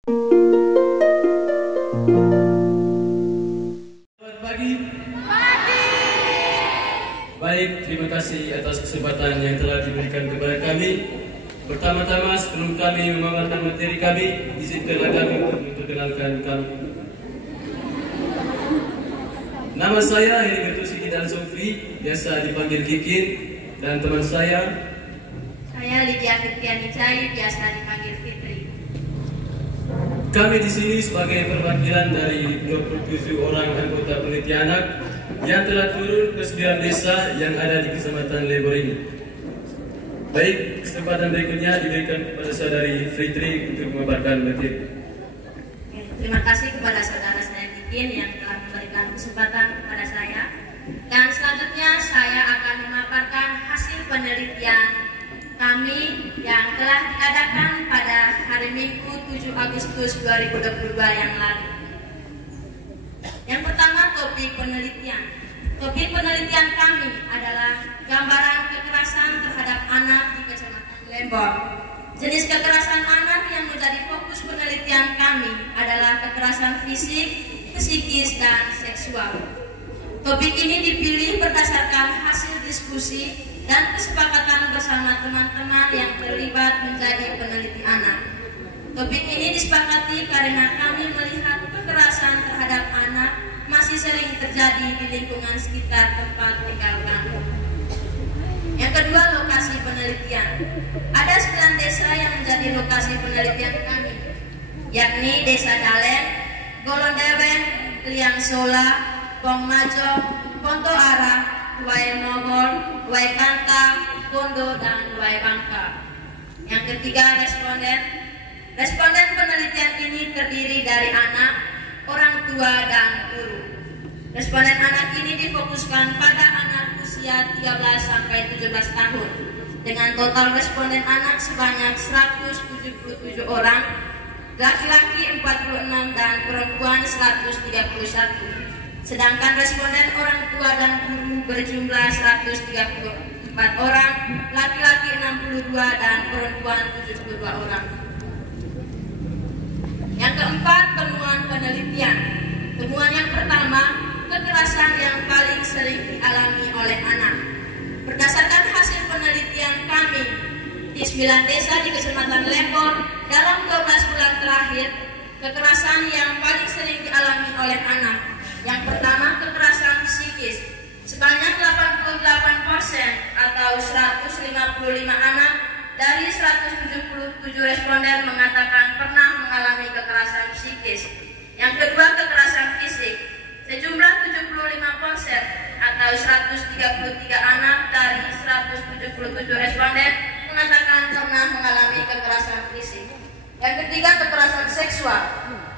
Baik, terima kasih atas kesempatan yang telah diberikan kepada kami. Pertama-tama, sebelum kami memaparkan materi kami, izinkanlah kami untuk memperkenalkan kami. Nama saya Heriberto Sikitan Sofri, biasa dipanggil Kikin, dan teman saya Lydia Fitriani Cai, biasa dipanggil Fitri. Kami di sini sebagai perwakilan dari 27 orang anggota peneliti anak yang telah turun ke 9 desa yang ada di Kecamatan Lebor ini. Baik, kesempatan berikutnya diberikan kepada saudari Fitri untuk memaparkan materi. Terima kasih kepada saudara saya Kikin yang telah memberikan kesempatan kepada saya. Dan selanjutnya saya akan memaparkan hasil penelitian kami yang telah diadakan pada hari Minggu 7 Agustus 2022 yang lalu. Yang pertama, topik penelitian. Topik penelitian kami adalah gambaran kekerasan terhadap anak di Kecamatan Lebor. Jenis kekerasan anak yang menjadi fokus penelitian kami adalah kekerasan fisik, psikis, dan seksual. Topik ini dipilih berdasarkan hasil diskusi dan kesepakatan bersama teman-teman yang terlibat menjadi peneliti anak. Topik ini disepakati karena kami melihat kekerasan terhadap anak masih sering terjadi di lingkungan sekitar tempat tinggal kami. Yang kedua, lokasi penelitian. Ada 9 desa yang menjadi lokasi penelitian kami, yakni Desa Dalen, Golondewen, Liang Sola, Pongmajo, Ponto Ara, Tuai Mogol, Tuai Kanta, Kondo, dan Tuai Bangka. Yang ketiga, responden. Responden penelitian ini terdiri dari anak, orang tua, dan guru. Responden anak ini difokuskan pada anak usia 13 sampai 17 tahun dengan total responden anak sebanyak 177 orang, laki-laki 46 dan perempuan 131. Sedangkan responden orang tua dan guru berjumlah 134 orang, laki-laki 62 dan perempuan 72 orang. Yang keempat, temuan penelitian. Temuan yang pertama, kekerasan yang paling sering dialami oleh anak. Berdasarkan hasil penelitian kami di 9 desa di Kecamatan Lebor dalam 12 bulan terakhir, kekerasan yang paling sering dialami oleh anak. Yang pertama, kekerasan psikis. Sebanyak 88% atau 155 anak dari 177 responden mengatakan pernah mengalami kekerasan psikis. Yang kedua, kekerasan fisik. Sejumlah 75% atau 133 anak dari 177 responden mengatakan pernah mengalami kekerasan fisik. Yang ketiga, kekerasan seksual.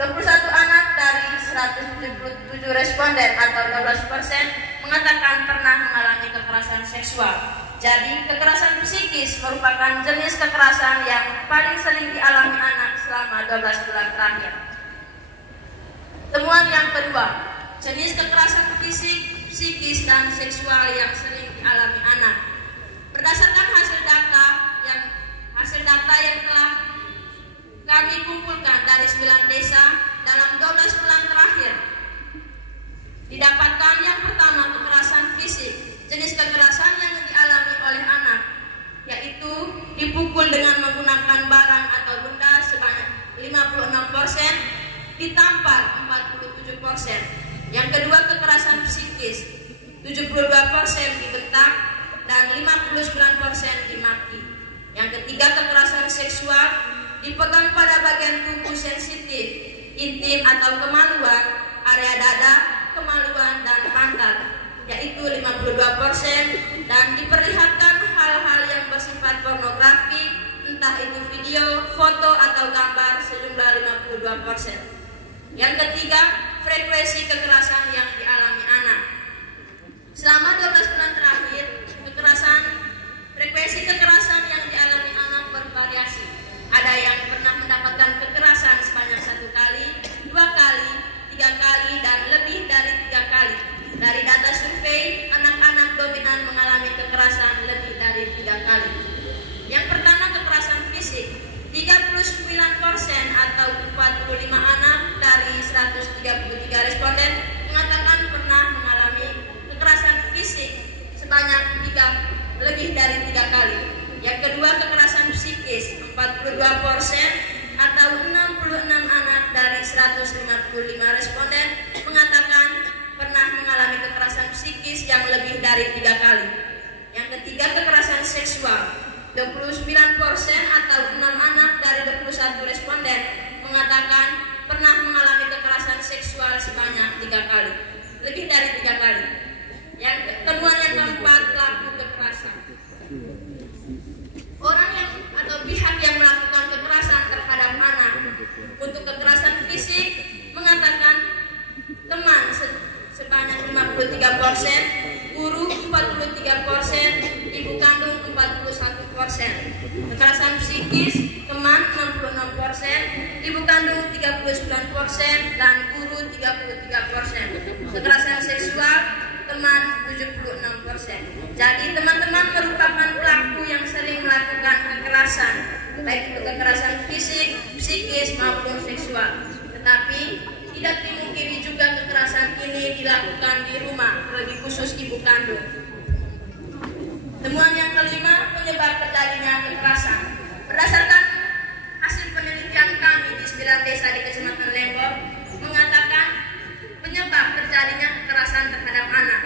21 anak dari 177 responden atau 12% mengatakan pernah mengalami kekerasan seksual. Jadi, kekerasan psikis merupakan jenis kekerasan yang paling sering dialami anak selama 12 bulan terakhir. Temuan yang kedua, jenis kekerasan fisik, psikis, dan seksual yang sering dialami anak. Berdasarkan hasil data yang telah kami kumpulkan dari 9 desa dalam 12 bulan terakhir, didapatkan yang pertama, kekerasan fisik. Jenis kekerasan yang dialami oleh anak yaitu dipukul dengan menggunakan barang atau benda sebanyak 56%, ditampar 47%. Yang kedua, kekerasan psikis, 72% dibentak dan 59% dimaki. Yang ketiga, kekerasan seksual, dipegang pada bagian tubuh sensitif, intim atau kemaluan, area dada, kemaluan, dan pantat, yaitu 52%, dan diperlihatkan hal-hal yang bersifat pornografi, entah itu video, foto, atau gambar, sejumlah 52%. Yang ketiga, frekuensi kekerasan yang dialami anak. Selama 12 bulan terakhir, frekuensi kekerasan yang dialami anak bervariasi. Ada yang pernah mendapatkan kekerasan sebanyak 1 kali, 2 kali, 3 kali, dan lebih dari 3 kali. Dari data survei, anak-anak dominan mengalami kekerasan lebih dari 3 kali. Yang pertama, kekerasan fisik. 30 39% atau 45 anak dari 133 responden mengatakan pernah mengalami kekerasan fisik sebanyak lebih dari 3 kali. Yang kedua, kekerasan psikis, 42% atau 66 anak dari 155 responden mengatakan pernah mengalami kekerasan psikis yang lebih dari 3 kali. Yang ketiga, kekerasan seksual, 29% atau 6 anak dari 21 responden mengatakan pernah mengalami kekerasan seksual sebanyak 3 kali, lebih dari 3 kali. Yang keempat, pelaku kekerasan. Orang yang atau pihak yang melakukan kekerasan terhadap anak untuk kekerasan fisik mengatakan teman sebanyak 53%, guru 43%, ibu kandung 41%. Kekerasan psikis teman 66%, ibu kandung 39%, dan guru 33%. Kekerasan seksual teman 76%. Jadi teman-teman merupakan pelaku yang sering melakukan kekerasan, baik itu kekerasan fisik, psikis maupun seksual. Tetapi tidak dimungkiri juga kekerasan ini dilakukan di rumah, lebih khusus ibu kandung. Temuan yang kelima, penyebab terjadinya kekerasan. Berdasarkan hasil penelitian kami di 9 desa di Kecamatan Lembor mengatakan penyebab terjadinya kekerasan terhadap anak.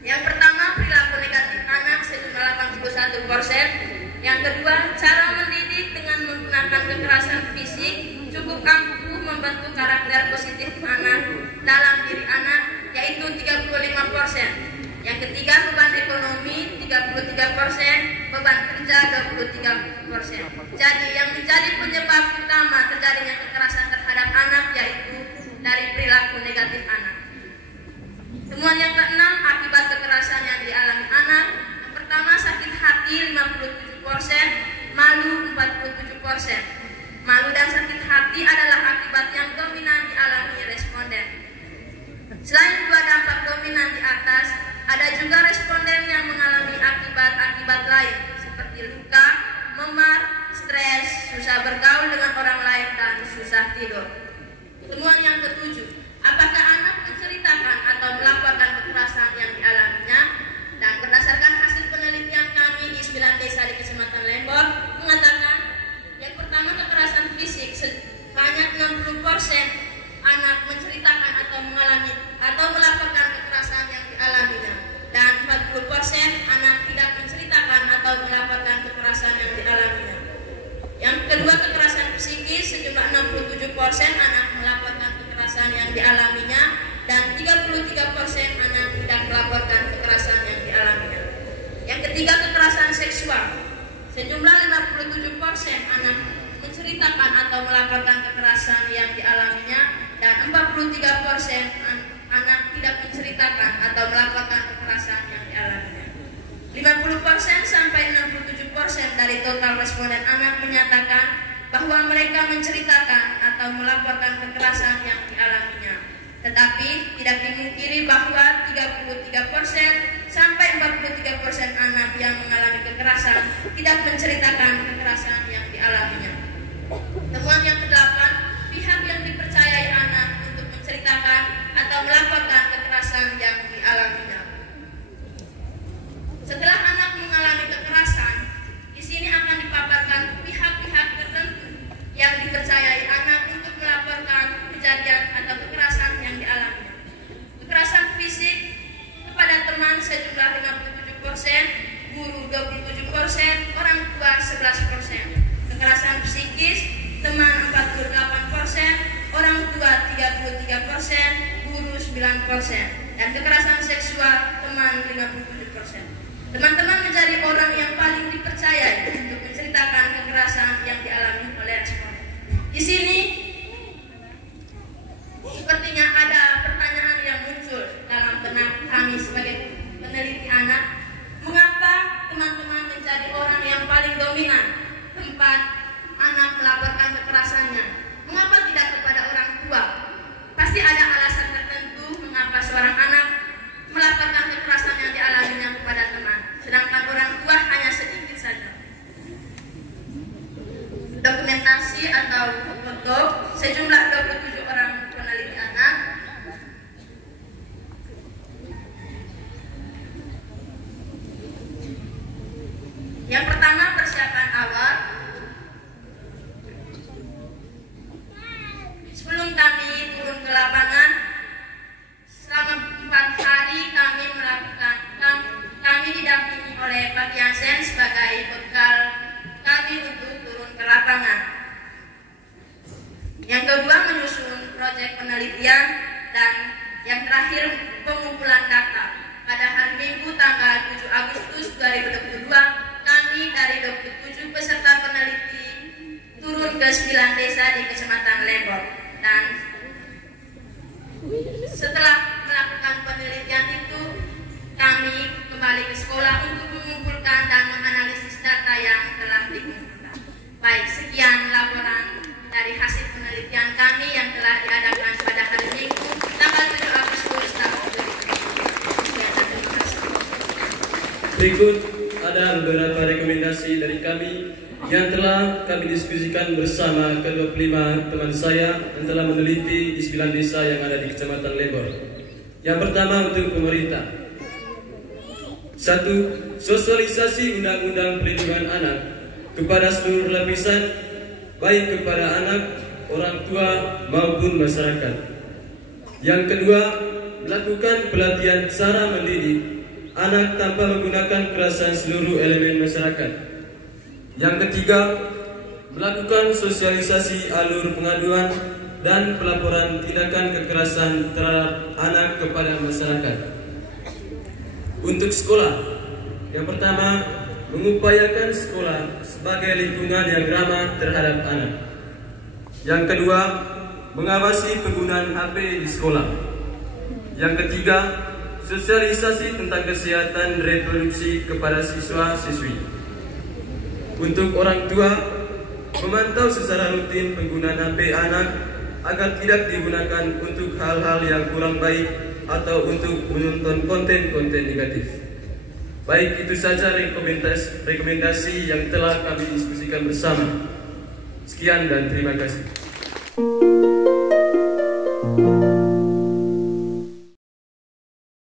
Yang pertama, perilaku negatif anak sejumlah 81%. Yang kedua, cara mendidik dengan menggunakan kekerasan fisik cukup ampuh membentuk karakter positif anak dalam diri anak, yaitu 35%. Yang ketiga, beban ekonomi 33%, beban kerja 23%. Jadi yang menjadi penyebab utama terjadinya kekerasan terhadap anak yaitu dari perilaku negatif anak. Temuan yang keenam, akibat kekerasan yang dialami anak. Yang pertama, sakit hati 57%, malu 47%. Malu dan sakit hati adalah akibat yang dominan dialami responden. Selain dua dampak dominan di atas, ada juga responden yang mengalami akibat-akibat lain seperti luka, memar, stres, susah bergaul dengan orang lain, dan susah tidur. Temuan yang ketujuh, apakah anak menceritakan atau melaporkan kekerasan yang dialaminya? Dan berdasarkan hasil penelitian kami di 9 desa di Kecamatan Lembor mengatakan yang pertama, kekerasan fisik sebanyak 60% anak menceritakan atau mengalami atau melaporkan kekerasan yang dialaminya, dan 40% anak tidak menceritakan atau melaporkan kekerasan yang dialaminya. Yang kedua, kekerasan psikis sejumlah 67% anak melaporkan kekerasan yang dialaminya, dan 33% anak tidak melaporkan kekerasan yang dialaminya. Yang ketiga, kekerasan seksual sejumlah 57% anak menceritakan atau melaporkan kekerasan yang dialaminya, dan 43% anak tidak menceritakan atau melaporkan kekerasan yang dialaminya. 50% sampai 67% dari total responden anak menyatakan bahwa mereka menceritakan atau melaporkan kekerasan yang dialaminya. Tetapi tidak dimungkiri bahwa 33% sampai 43% anak yang mengalami kekerasan tidak menceritakan kekerasan yang dialaminya. Temuan yang ke-8, pihak yang dipercayai anak untuk menceritakan atau melaporkan kekerasan yang dialaminya. Setelah anak mengalami kekerasan, di sini akan dipaparkan pihak-pihak tertentu yang dipercayai anak untuk melaporkan kejadian atau kekerasan yang dialaminya. Kekerasan fisik kepada teman sejumlah 57%, guru 27%, orang tua 11%. Kekerasan psikis teman 48%, orang tua 33%, guru 9%, dan kekerasan seksual teman 57%. Teman-teman menjadi orang yang paling dipercayai untuk menceritakan kekerasan yang dialami oleh responden. Di sini sepertinya ada pertanyaan yang muncul dalam benak kami sebagai peneliti anak. Mengapa teman-teman menjadi orang yang paling dominan tempat anak melaporkan kekerasannya? Mengapa tidak kepada orang tua? Pasti ada alasan tertentu mengapa seorang anak melaporkan kekerasan yang dialaminya kepada teman, sedangkan orang tua hanya sedikit saja. Dokumentasi untuk sejumlah 27 orang peneliti anak. Yang pertama, persiapan awal. Sebelum kami turun ke lapangan, selama 4 hari kami didampingi oleh Pak Yansen sebagai bekal kami untuk turun ke lapangan. Yang kedua, menyusun proyek penelitian, dan yang terakhir, pengumpulan data. Pada hari Minggu tanggal 7 Agustus 2022, kami dari 27 peserta peneliti turun ke 9 desa di Kecamatan Lembor. Dan setelah melakukan penelitian itu, kami kembali ke sekolah untuk mengumpulkan dan menganalisis data yang telah dikumpulkan. Baik, sekian laporan dari hasil penelitian kami yang telah diadakan pada hari Minggu tanggal 7 Agustus tahun 2020. Sekian dan terima kasih. Berikut ada beberapa rekomendasi dari kami yang telah kami diskusikan bersama ke-25 teman saya yang telah meneliti di 9 desa yang ada di Kecamatan Lembor. Yang pertama, untuk pemerintah. 1. Sosialisasi Undang-Undang Perlindungan Anak kepada seluruh lapisan, baik kepada anak, orang tua maupun masyarakat. Yang kedua, melakukan pelatihan cara mendidik anak tanpa menggunakan kekerasan seluruh elemen masyarakat. Yang ketiga, melakukan sosialisasi alur pengaduan dan pelaporan tindakan kekerasan terhadap anak kepada masyarakat. Untuk sekolah, yang pertama, mengupayakan sekolah sebagai lingkungan yang ramah terhadap anak. Yang kedua, mengawasi penggunaan HP di sekolah. Yang ketiga, sosialisasi tentang kesehatan reproduksi kepada siswa-siswi. Untuk orang tua, memantau secara rutin penggunaan HP anak agar tidak digunakan untuk hal-hal yang kurang baik atau untuk menonton konten-konten negatif. Baik, itu saja rekomendasi yang telah kami diskusikan bersama. Sekian dan terima kasih.